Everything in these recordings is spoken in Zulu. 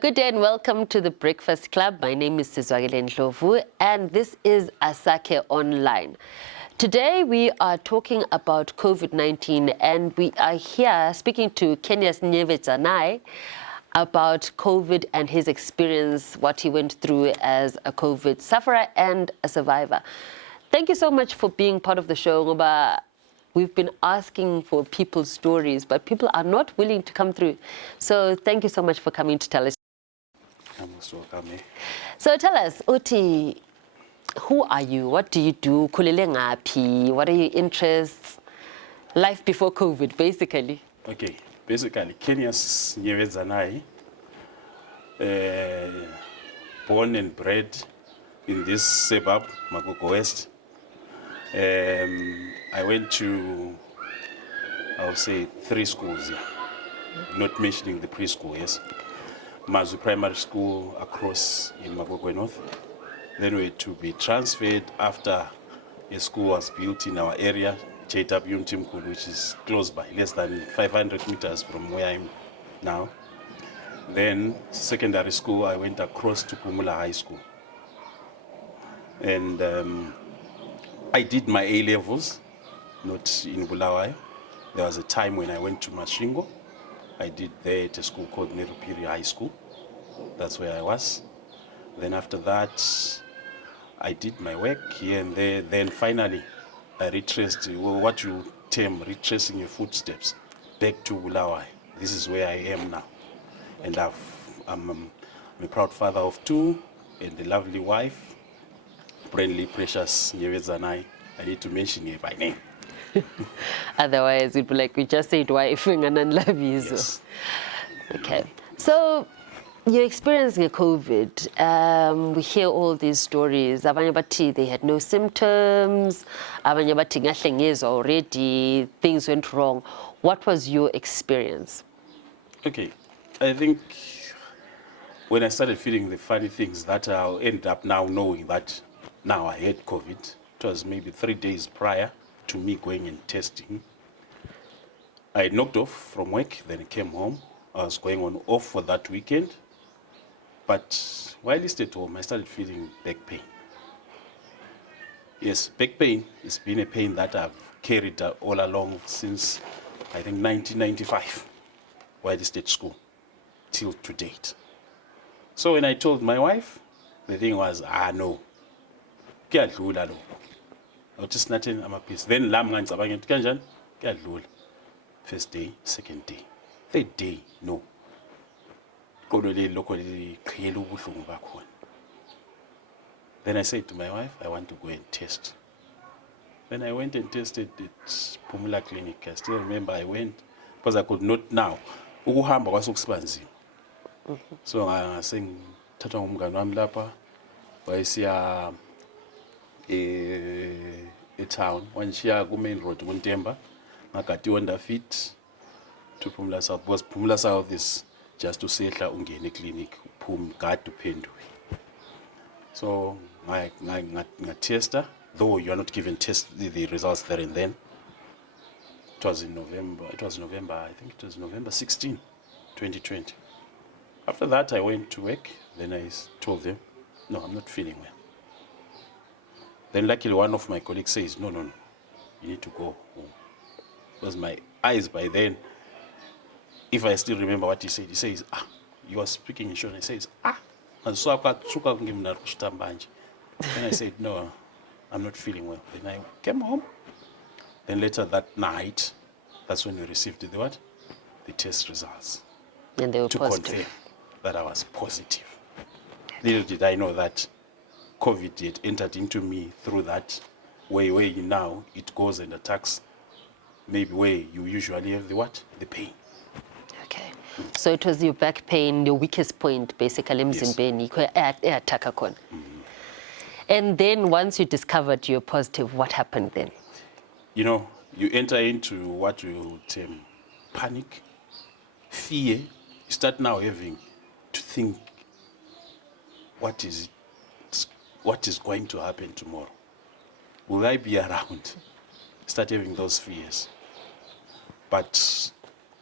Good day and welcome to the Breakfast Club. My name is Sizwakele Ndlovu and this is Asake Online. Today we are talking about COVID-19 and we are here speaking to Kenias Nyevedzanai about COVID and his experience, what he went through as a COVID sufferer and a survivor. Thank you so much for being part of the show, Ngoba. We've been asking for people's stories, but people are not willing to come through. So thank you so much for coming to tell us. I'm most welcome. So tell us, Uti, who are you? What do you do? Khulele ngaphi? What are your interests? Life before COVID, basically. Okay, basically, Kenias Nyevedzanai, born and bred in this suburb, Makoko West. I went to, I would say, 3 schools here, not mentioning the preschool, yes. Mazu Primary School across in Makoko North. Then we had to be transferred after a school was built in our area, JW Mtimkulu, which is close by, less than 500 meters from where I'm now. Then secondary school, I went across to Pumula High School. And I did my A-levels, not in Bulawayo. There was a time when I went to Mashingo. I did there at a school called Nerupiri High School. That's where I was. Then after that, I did my work here and there. Then finally, I retraced, what you term retracing your footsteps, back to Bulawayo. This is where I am now. And I'm a proud father of 2 and a lovely wife, friendly, precious Nyevedzanai. I need to mention her by name. Otherwise, it'd be like we just said wife and love you. Yes. Okay. So you're experiencing COVID. We hear all these stories. Abanye bathi they had no symptoms. Abanye bathi ngahlengezwa already. Things went wrong. What was your experience? Okay. I think when I started feeling the funny things that I'll end up now knowing that now I had COVID. It was maybe 3 days prior to me going and testing. I had knocked off from work, then I came home. I was going on off for that weekend. But while I stayed at home, I started feeling back pain. Yes, back pain has been a pain that I've carried all along since, I think, 1995, while I stayed at school, till to date. So when I told my wife, the thing was, no. Kuyadlula lo. Notice nothing, I'm a piece. Then lam ngicabanga ukuthi kanjani? Kuyadlula. First day, second day. 3rd day, no. Then I said to my wife, I want to go and test. Then I went and tested at Pumula Clinic. I still remember I went because I could not now. Ukuhamba kwasekusibanzima. So I saying thatha ngumngane wami lapha wayesiya a town wanishiya ku main road kuNtemba ngagadiwa ndafit to Pumula South because Pumula South is just to sehla ungene clinic uphume gade uphenduke. So I testa, though you are not given the results there and then. It was in November. It was November. I think it was November 16, 2020. After that, I went to work. Then I told them, no, I'm not feeling well. Then luckily one of my colleagues says, no, you need to go home. Because my eyes by then, if I still remember what he says, you are speaking in short. He says, and so then I said, no, I'm not feeling well. Then I came home. Then later that night, that's when we received the what? The test results. And they were to positive. Confirm that I was positive. Little did I know that COVID had entered into me through that way where now it goes and attacks maybe where you usually have the what? The pain. Okay. So it was your back pain, your weakest point, basically, emzimbeni, attack khona. And then once you discovered you're positive, what happened then? You know, you enter into what you term panic, fear. You start now having to think, what is going to happen tomorrow? Will I be around? Start having those fears. But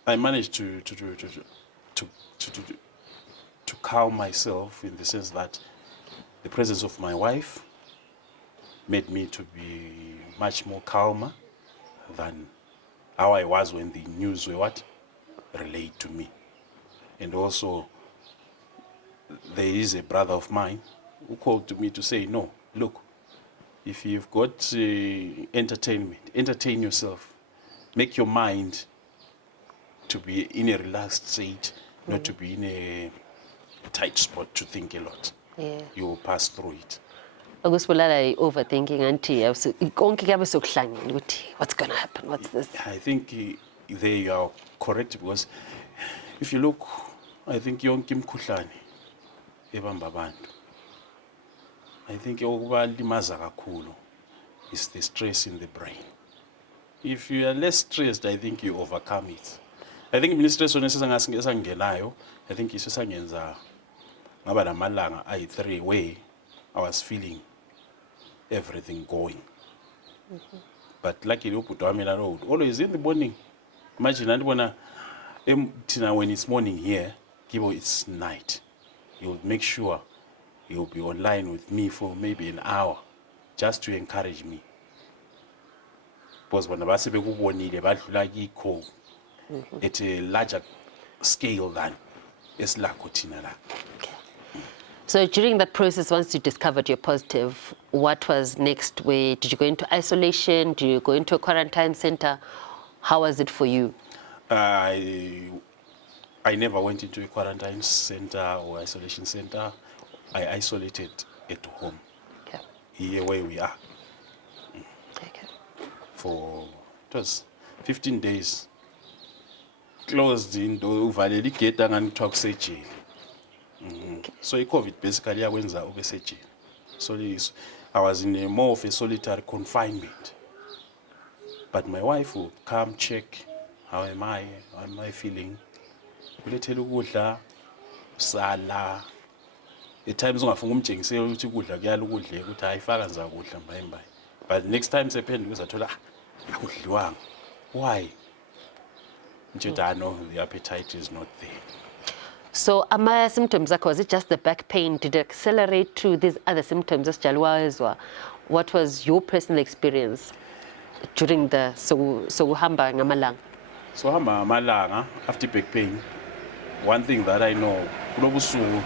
I managed to to calm myself in the sense that the presence of my wife made me to be much more calmer than how I was when the news were relayed to me. And also, there is a brother of mine who called to me to say, no, look, if you've got entertainment, entertain yourself. Make your mind to be in a relaxed state, not to be in a tight spot to think a lot. Yeah. You will pass through it. Akusibulala overthinking auntie konke kuyabe sokuhlangene ukuthi what's going to happen, what's this? I think there you are correct, because if you look, I think yonke imkhuhlane ebamba abantu, I think okubalimaza kakhulu is the stress in the brain. If you are less stressed, I think you overcome it. I think stress esangenayo, I think isesangenza ngaba namalanga ayi-3 way I was feeling everything going. But luckily ubhuti wami lalo always in the morning. Imagine andibona when it's morning here, kibo it's night. You'll make sure you'll be online with me for maybe an hour just to encourage me. Because when base bekubonile badlula kikho at a larger scale than esilakho thina la. So during that process, once you discovered you're positive, what was next? Did you go into isolation? Did you go into a quarantine center? How was it for you? I never went into a quarantine center or isolation center. I isolated at home. Okay. Here where we are. Okay. It was 15 days. Closed indoor, uvalele igate angani kusejele. So i-COVID basically yakwenza ube sejele. So I was in more of a solitary confinement. But my wife would come check, how am I feeling? Ulethele ukudla, sala. At times ungafuna umjengisela ukuthi ukudla kuyala ukudleka ukuthi ayifaka nza ukudla mbayimbayi. But next time sephendula uzathola akudliwanga. Why? I know the appetite is not there. So ama symptoms, was it just the back pain? Did it accelerate to these other symptoms? What was your personal experience during the sokuhamba ngamalanga? Sohamba ngamalanga after back pain. One thing that I know, kulobusuku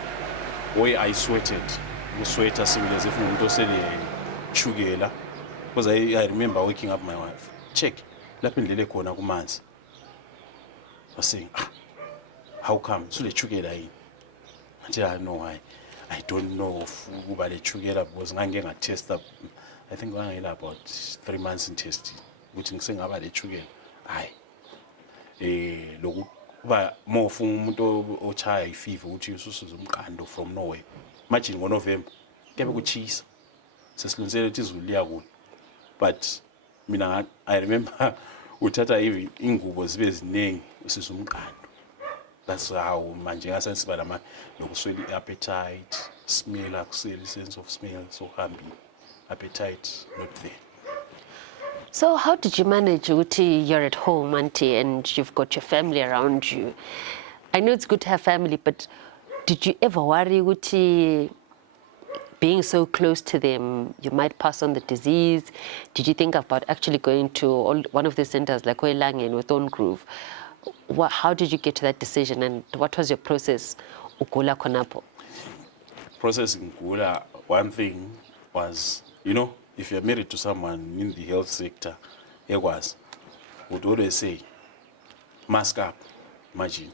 where I sweated, sweat as if umuntu osele chukela, because I remember waking up my wife. Check, lapho ndlele khona kumanzi. I was saying, how come? So the chukela yini? I know why. I don't know about the chukela because I test up. I think I about 3 months in testing. Which is saying about the chukela. Loku ba more from umuntu ochaya fever uthi ususuza umqando from nowhere. Imagine ngoNovember kebe kuchisa. Sesilunzele ukuthi izulu liyakuna. But mina I remember uthatha even ingubo zibe ziningi usiza umqando. That's how manje ngasensiba lama nokuswela appetite, smell akuseli, sense of smell, so hambi appetite not there. So how did you manage, Uti? You're at home, auntie, and you've got your family around you. I know it's good to have family, but did you ever worry, Uti, being so close to them, you might pass on the disease? Did you think about actually going to one of the centers like Oilang and with Own Groove? How did you get to that decision, and what was your process? Ukula konapo. Process in Kula, one thing was, if you're married to someone in the health sector, would always say, mask up, imagine.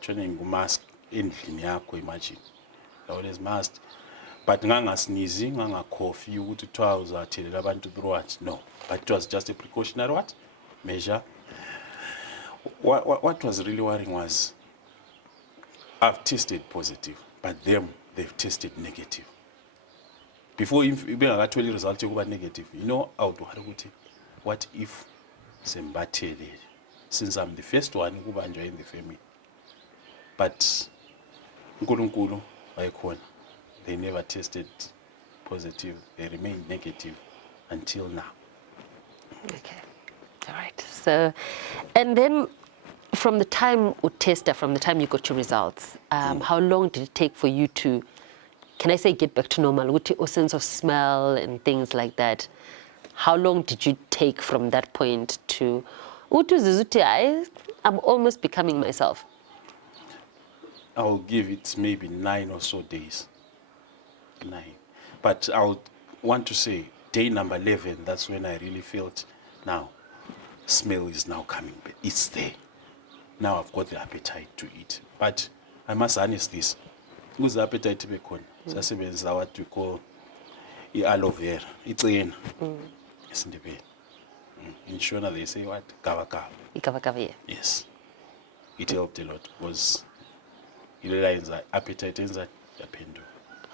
Training mask in yakho, imagine. I always masked. But nganga sneezing, nganga cough, you would tell abantu through what? No. But it was just a precautionary measure. What was really worrying was, I've tested positive, but they've tested negative. Before you got the result, you got negative. I would worry, what if sembatele? Since I'm the first one who in the family. But nkulunkulu bayikhona, they never tested positive. They remained negative until now. Okay. All right. So, and then From the time you tested, from the time you got your results, how long did it take for you to, can I say, get back to normal? With your sense of smell and things like that. How long did you take from that point to, I'm almost becoming myself? I'll give it maybe 9 or so days. 9. But I would want to say day number 11, that's when I really felt now, smell is now coming back. It's there. Now I've got the appetite to eat. But I must honest this. Who's the appetite to be con? Sasebenza what we call aloe vera. It's in. Yes, in the bed. In Shona they say what? Kava. Ikavakava. Yes. It helped a lot because you realize that appetite is that depend.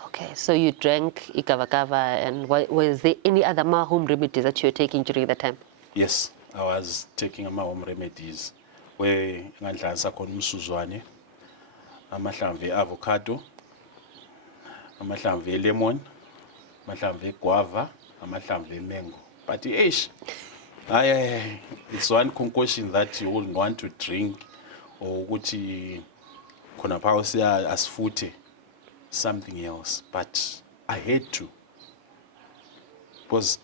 Okay, so you drank ikavakava, and was there any other home remedies that you were taking during that time? Yes, I was taking my home remedies where ngandlanisa khona umsuzwane, amahlamvu e-avocado, amahlamvu e-lemon, amahlamvu e-guava, amahlamvu e-mango. But it's one concoction that you would want to drink or ukuthi khona phakathi asifuthe something else, but I had to, because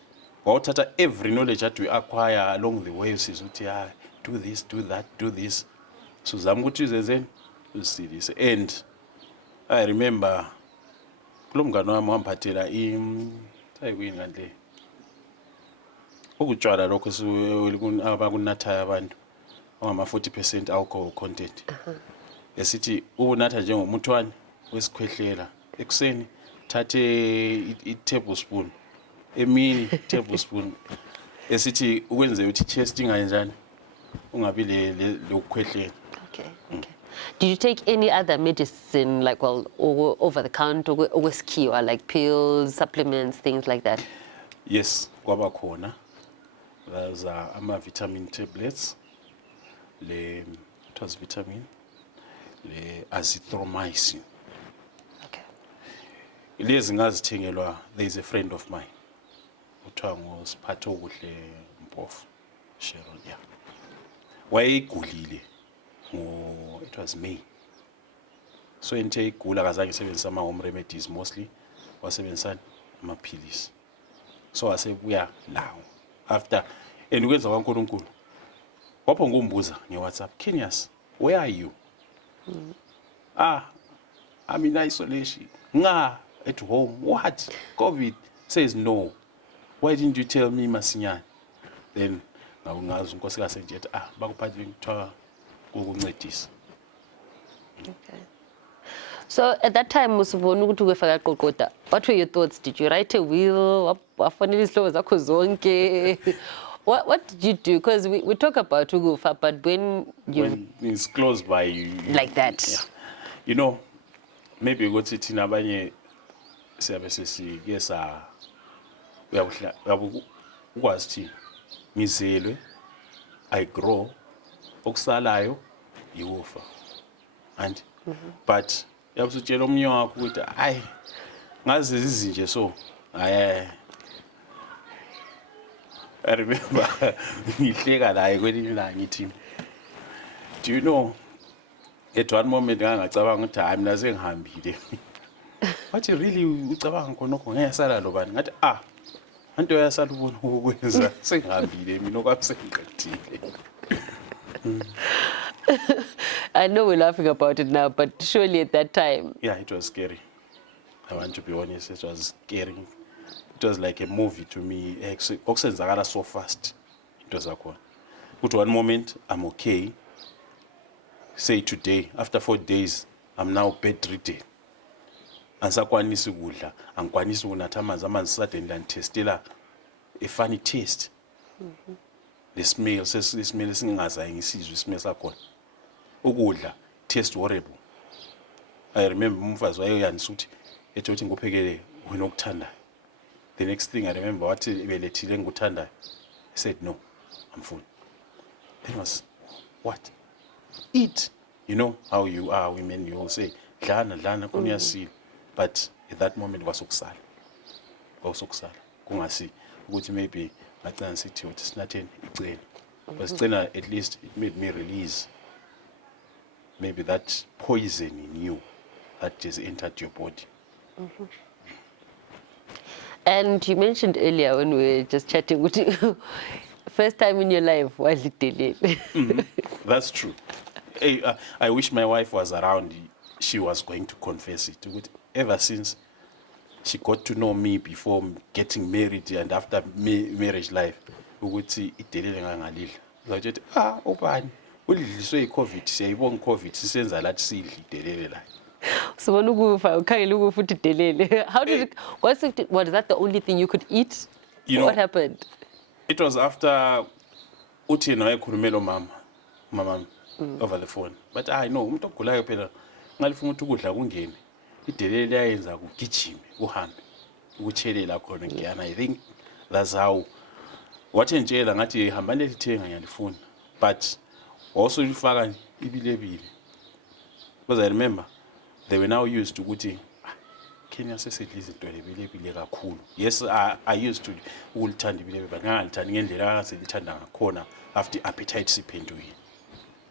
every knowledge that we acquire along the way, you see, do this, do that, do this. So Zamguti you see this. And I remember kulomngane wami wamphathela sayikuyini ngale ukutshwala lokho abakunathayo abantu ongama-40% alcohol content. Esithi ubunatha njengomuthwane wesikhwehlela ekuseni thathe i-tablespoon emini tablespoon esithi ukwenze ukuthi chest ingayenjani ungabi lokukhwehlela. Okay. Did you take any other medicine, like, well, over the counter, or like pills, supplements, things like that? Yes, kwaba khona. There's vitamin tablets, it was vitamin, azithromycin. Okay. There is a friend of mine, uthiwa nguSiphatho kuhle Mpofu, Sharon, yeah. Wayegulile it was May. So into igula akazange isebenzisa home remedies mostly, wasebenzisa amaphilisi. So wasebuya lawo after and ukwenza kwaNkulunkulu. Wapho ngumbuza ngeWhatsApp, Kenias, where are you? I'm in isolation. At home. What? COVID? Says no. Why didn't you tell me masinyane? Then ngawungazi unkosikazi nje bakuphathi kuthiwa ukuncedisa. Okay. So at that time, usubona ukuthi ukufaka qoqoda. What were your thoughts? Did you write a will? Wafanele isihlobo zakho zonke? What did you do? Because we talk about ukufa, but when it's close by you like that. Yeah. You know, maybe ukuthi thina abanye siyabe sesike ukwazi thina ngizelwe, I grow, okusalayo yiwufa. And but yabusutshela omnye wakho ukuthi hayi ngazi izinje so I remember ngihleka naye kwelinye ilanga ngithi, do you know, at one moment ngangacabanga ukuthi hayi mina sengihambile. Wathi really ucabanga khonokho ngiyasala lo bani? Ngathi anto yasala ubona ukwenza sengihambile mina okwakusengiqedile. I know we're laughing about it now, but surely at that time. Yeah, it was scary. I want to be honest, it was scary. It was like a movie to me. Okusenzakala so fast. It was like one. But one moment, I'm okay. Say today, after 4 days, I'm now bedridden. Ansakwanisi ukudla, angikwanisi ukunatha amanzi suddenly andithestela a funny taste. The smell, smell singazayi ngisizwe ismell sakhona. Ukudla taste horrible. I remember umfazi wayeyanisa ukuthi ethi ngikuphekele wena okuthandayo. The next thing I remember wathi ibelethile ngikuthandayo. I said no, I'm full. Then was what? Eat. You know how you are women, you all say dlana kuniyasila. But at that moment was ukusala. Kungasi ukuthi maybe ngacana sithi uthi sinatheni icela. But at least it made me release maybe that poison in you that has entered your body. And you mentioned earlier when we were just chatting with you, first time in your life, was it delayed? That's true. I wish my wife was around. She was going to confess it. Ever since she got to know me before getting married and after marriage life, ukuthi idelele ngangalila. Zathi ubani ulidliswe iCovid, siyayibona iCovid sisenza lathi sidla idelele la. So when how did it, was that the only thing you could eat? What happened? It was after uthi naye khulumela mama over the phone. But I know umuntu ogulayo phela ngalifuna ukuthi ukudla kungene. Idelele liyayenza kugijime uhambe ukuchelela khona ngiyana. I think that's how wathi entshela ngathi hamba lelithenga ngiyalifuna. But also lifaka ibilebile. Because I remember they were now used to ukuthi Kenya sesedla izinto lebilebile kakhulu. Yes, I used to ukulithanda ibilebile but ngangalithandi ngendlela angaselithanda ngakhona after appetite siphenduke.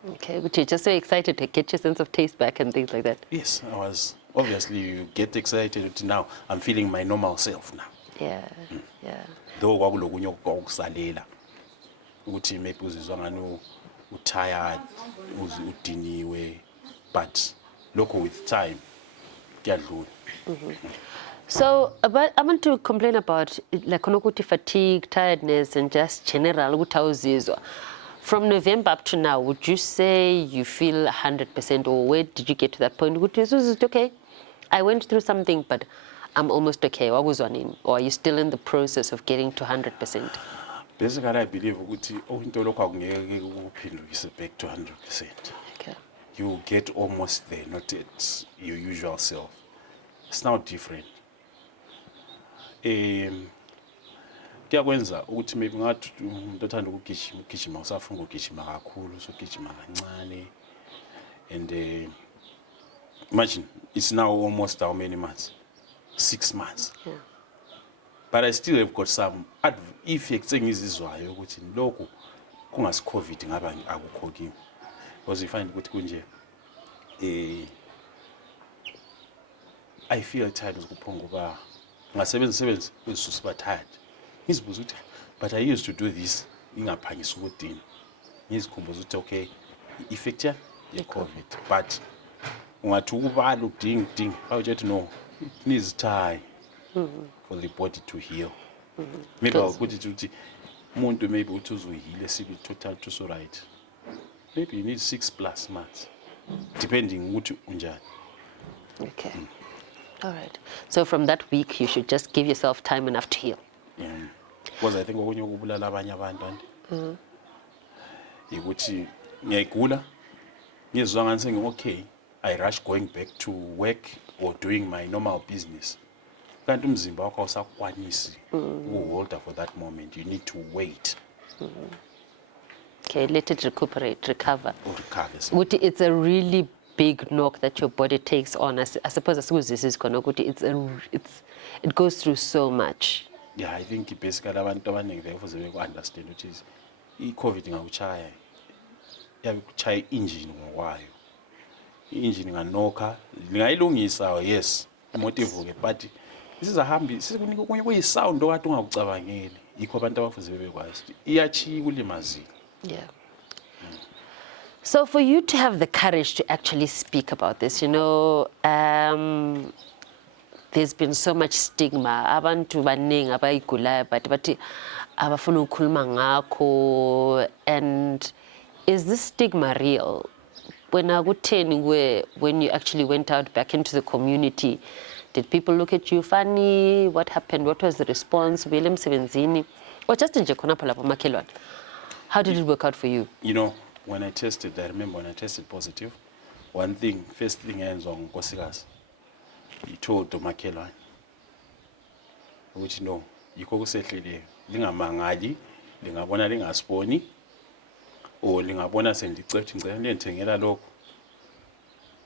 Okay, but you're just so excited to get your sense of taste back and things like that. Yes, I was. Obviously, you get excited now. I'm feeling my normal self now. Yeah, yeah. Though kwakulokunye okusalela ukuthi maybe uzizwa ngani tired, udiniwe, but look with time kuyadlula. So, I want to complain about like fatigue, tiredness, and just general ukuthi. From November up to now, would you say you feel 100%, or where did you get to that point? Would you say, is it okay? I went through something, but I'm almost okay. What was one in? Or are you still in the process of getting to 100%? Basically, I believe that back to 100%. Okay. You get almost there, not at your usual self. It's now different. Kuyakwenza ukuthi maybe ngathi umuntu othanda ukugijima usafuna ukugijima kakhulu usugijima kancane and imagine it's now almost how many months? 6 months. Yeah. But I still have got some effects engizizwayo ukuthi lokho kungasi COVID ngaba akukho kimi. Because you find ukuthi kunje I feel tired ukuphonga kuba ngasebenza bezisusa tired. But I used to do this ingaphangisa ukudina. Ngizikhumbuza ukuthi okay, effect ya COVID. But ungathi ukubala udinga, how you know it needs time for the body to heal. Maybe I'll put it to umuntu maybe uthi uzohile sibe total to so right. Maybe you need 6+ months depending ukuthi unjani. Okay. All right. So from that week you should just give yourself time enough to heal. Yeah. Because I think okunye ukubulala abanye abantu andi. Ukuthi ngiyayigula ngizwa ngani sengi-okay, I rush going back to work or doing my normal business. Kanti umzimba wakho awusakwanisi ukuholda for that moment. You need to wait. Okay, let it recuperate, recover. Recover. It's a really big knock that your body takes on. I suppose this is it goes through so much. Yeah, I think basically abantu abaningi therefore they understand which is i-COVID ngawuchaya. Yakuchaya i-engine ngokwayo. I-engine nganokha, ngayilungisa yes, imoto ivuke but isizahambi sikunika okunye kuyisound okade ungakucabangeli. Yikho abantu abafuze bebekwazi. Iyachiya ulimazile. Yeah. So for you to have the courage to actually speak about this, there's been so much stigma. Abantu baningi abayigulayo but bathi abafuna ukukhuluma ngakho. And is this stigma real? When you actually went out back into the community, did people look at you funny? What happened? What was the response? William Sevenzini? Or just in Makelwan? How did it work out for you? When I tested, I remember when I tested positive, first thing ends on Kosigas. He told Makelwan, which you go settle linga mangali, linga bona linga sponi, or linga bona sendi tengela loco.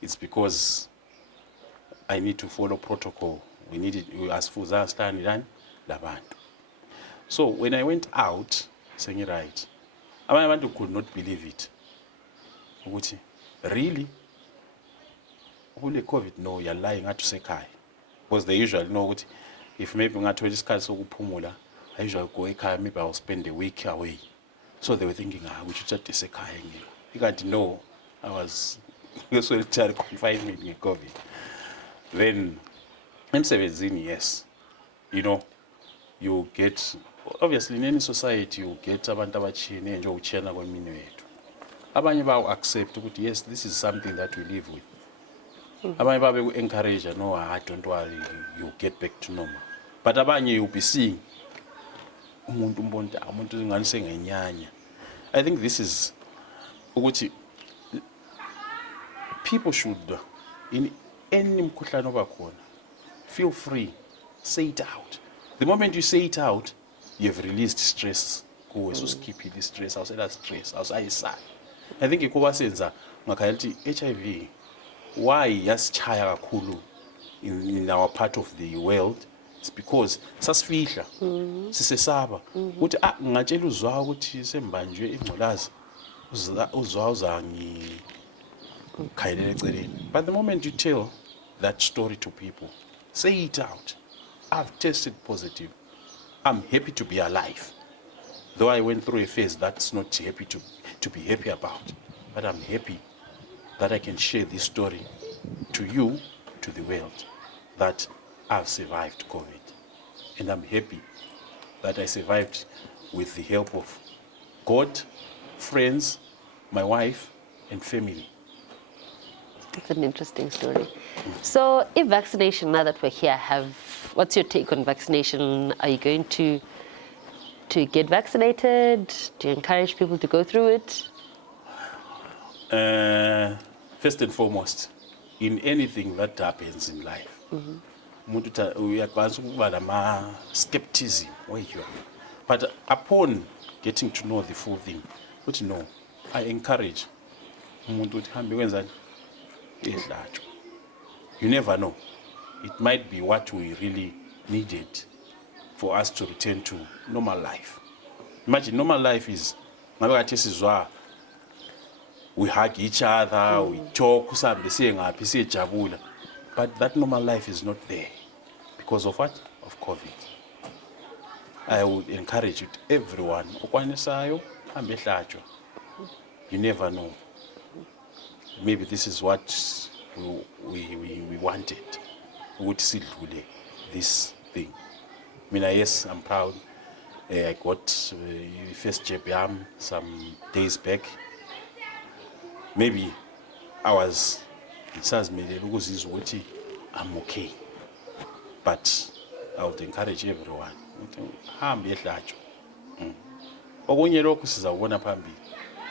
It's because I need to follow protocol. We need it as Fuza stand in Labantu. So when I went out, saying right, Abantu could not believe it. Really? ule COVID no you're lying ngathi usekhaya, because they usually know ukuthi if maybe ngathola isikhathi sokuphumula I usually go ekhaya, maybe I'll spend a week away. So they were thinking we should just esekhaya ngeke. You can't know I was solitary confinement nge-COVID. Then emsebenzini, yes, you know, you get, obviously in any society you get abantu abachiyene nje uchiyana kwemini wethu. Abanye bawo accept ukuthi yes, this is something that we live with. Abanye babe ku encourage, no, don't worry, you get back to normal. But abanye you'll be seeing umuntu umbonta umuntu ngani sengenyanya. I think this is ukuthi people should in any mkhuhlane obakhona feel free, say it out. The moment you say it out, you've released stress. Kuwe usikhiphi the stress, awusela stress, awusayisala. I think ikuba senza ngakhayithi HIV why yasichaya kakhulu in our part of the world. It's because sasifihla sisesaba ukuthi ngatshela uzwa ukuthi sembanjwe ingcolazi uzwa uzangi khayelele eceleni. But the moment you tell that story to people, say it out, I've tested positive, I'm happy to be alive, though I went through a phase that's not happy to be happy about, but I'm happy that I can share this story to you, to the world, that I've survived COVID. And I'm happy that I survived with the help of God, friends, my wife, and family. That's an interesting story. So if vaccination, now that we're here, what's your take on vaccination? Are you going to get vaccinated? Do you encourage people to go through it? First and foremost, in anything that happens in life, uyakwazi ukuba nama skepticism weyho. But upon getting to know the full thing, but no, I encourage umuntu ukuthi hambe kwenzani ehlatshwe. You never know. It might be what we really needed for us to return to normal life. Imagine normal life is ngabe kathi sizwa we hug each other, we talk, usambe siye ngaphi siyejabula. But that normal life is not there. Because of what? Of COVID. I would encourage it, everyone. Okwanisayo, hambe ehlatshwa. You never know. Maybe this is what we wanted. Would sidlule this thing. I mean, yes, I'm proud. I got first jab some days back. Maybe I was I'm okay. But I would encourage everyone. Hambe ehlatshwa. Okunye lokhu sizawubona phambili.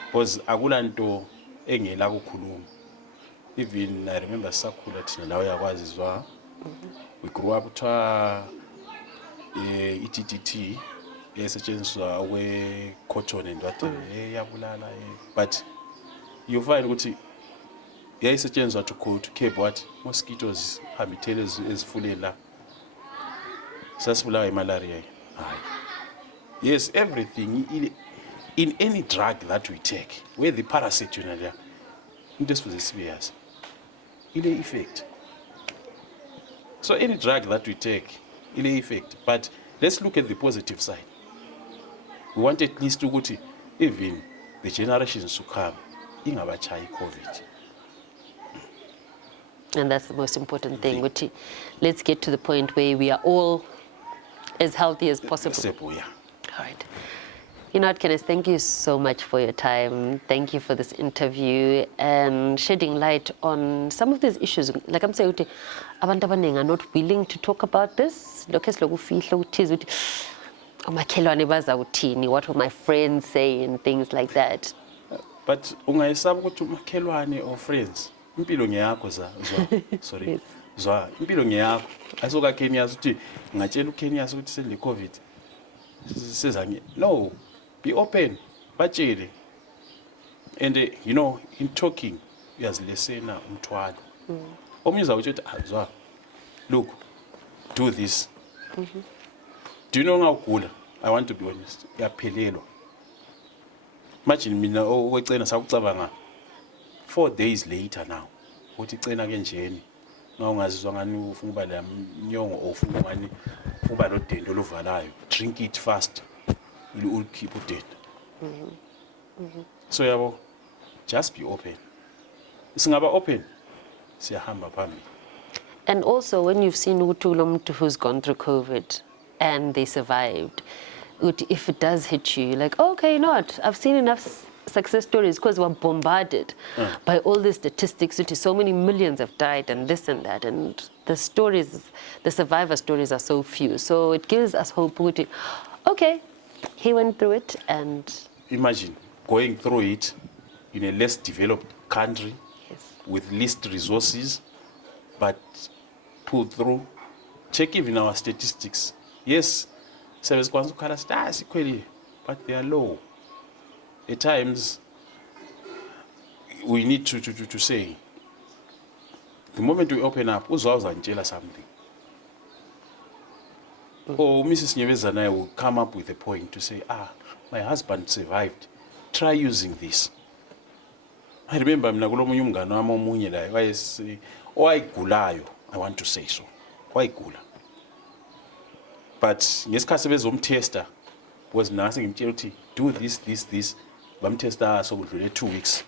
Because akulanto engela ukukhuluma. Even I remember sakhula thina la uyakwazi izwa. We grew up to ETTT esetshenziswa kwe cotton and what yabulala. But you find ukuthi yayisetshenziswa to curb what mosquitoes habitele ezifuleni la. Sasibulawa malaria. Yes, everything in any drug that we take, where the parasite this was serious, ile effect. So any drug that we take, ile effect. But let's look at the positive side. We want at least to go to even the generations to come, ingabachayi COVID. And that's the most important thing. Let's get to the point where we are all as healthy as possible. Simple, yeah. All right. You know what, Kenias, thank you so much for your time. Thank you for this interview and shedding light on some of these issues. Like I'm saying, abantu abaningi are not willing to talk about this. What will my friends say and things like that. But ungayesaba ukuthi umakhelwane or friends, impilo ngeyakho sorry. Yes. Zwa, impilo ngeyakho. Asoka Kenias uthi ngatshela uKenias ukuthi sele COVID. Sezanye. No. Be open, batshele. And you know, in talking, uyazilesena umthwalo. Omunye uzawuthi zwa. Look, do this. Do you know ngawugula? I want to be honest. Yaphelelwa. Imagine mina okwecena sakucabanga 4 days later now. uthi cena ke njeni ngawungazizwa ngani ufuna uba la mnyongo ofuna ngani uba lo dendo oluvalayo, drink it fast will keep udenda. So yabo, just be open. Singaba open, siyahamba phambili. And also, when you've seen umuntu who's gone through COVID and they survived, if it does hit you, you're like, okay, you know what? I've seen enough success stories because we're bombarded by all these statistics. So many millions have died and this and that. And the stories, the survivor stories are so few. So it gives us hope. Okay, he went through it and... Imagine going through it in a less developed country with least resources, but pulled through. Check even our statistics. Yes, service but they are low. At times, we need to say, the moment we open up, uzawuzantshela something. Or Mrs. Nyevedzanai will come up with a point to say, my husband survived. Try using this. I remember mnakulomunye umngane wami omunye la wayesi owayigulayo, I want to say so. Wayigula. But ngesikhathi bezomtesta was nasi ngimtshela uthi do this. Bamtesta so kudlule 2 weeks.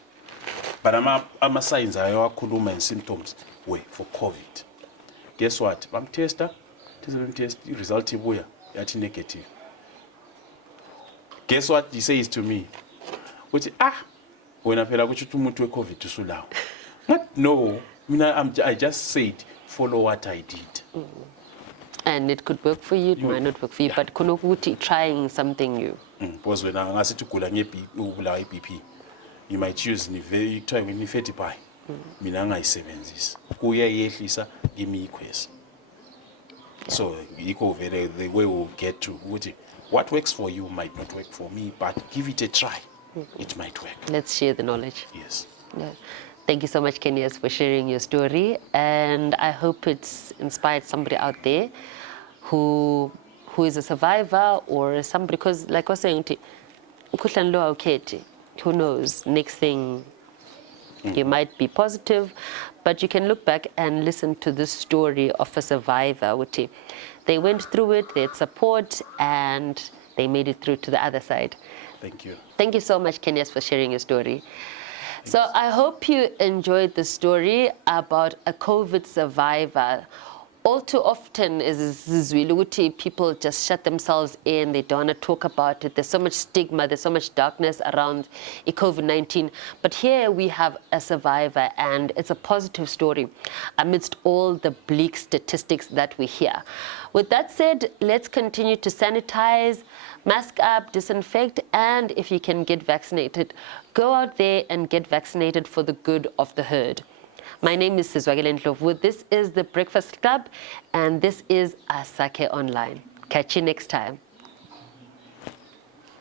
But ama signs ayowakhuluma and symptoms were for COVID. Guess what? Bamtesta, the result ibuya yathi negative. Guess what he says to me? Uthi wena phela kuthi umuntu we-COVID usulawo. No, I just said follow what I did. And it could work for you, it might not work for you, but kunokuthi trying something new. Because when I ngasithi ugula nge-BP, you might choose try nge-fatty pie. Mina ngayisebenzisi. Kuyehlisa imikhwezi. So the way we'll get to what works for you might not work for me, but give it a try. It might work. Let's share the knowledge. Yes. Yeah. Thank you so much, Kenias, for sharing your story. And I hope it's inspired somebody out there who is a survivor or somebody, because like I was saying, who knows, next thing you might be positive, but you can look back and listen to this story of a survivor. They went through it, they had support, and they made it through to the other side. Thank you. Thank you so much, Kenias, for sharing your story. So I hope you enjoyed the story about a COVID survivor. All too often is people just shut themselves in, they don't want to talk about it. There's so much stigma, there's so much darkness around COVID-19. But here we have a survivor, and it's a positive story amidst all the bleak statistics that we hear. With that said, let's continue to sanitize, mask up, disinfect, and if you can get vaccinated, go out there and get vaccinated for the good of the herd. My name is Sizwakele Ndlovu. This is The Breakfast Club, and this is Asake Online. Catch you next time.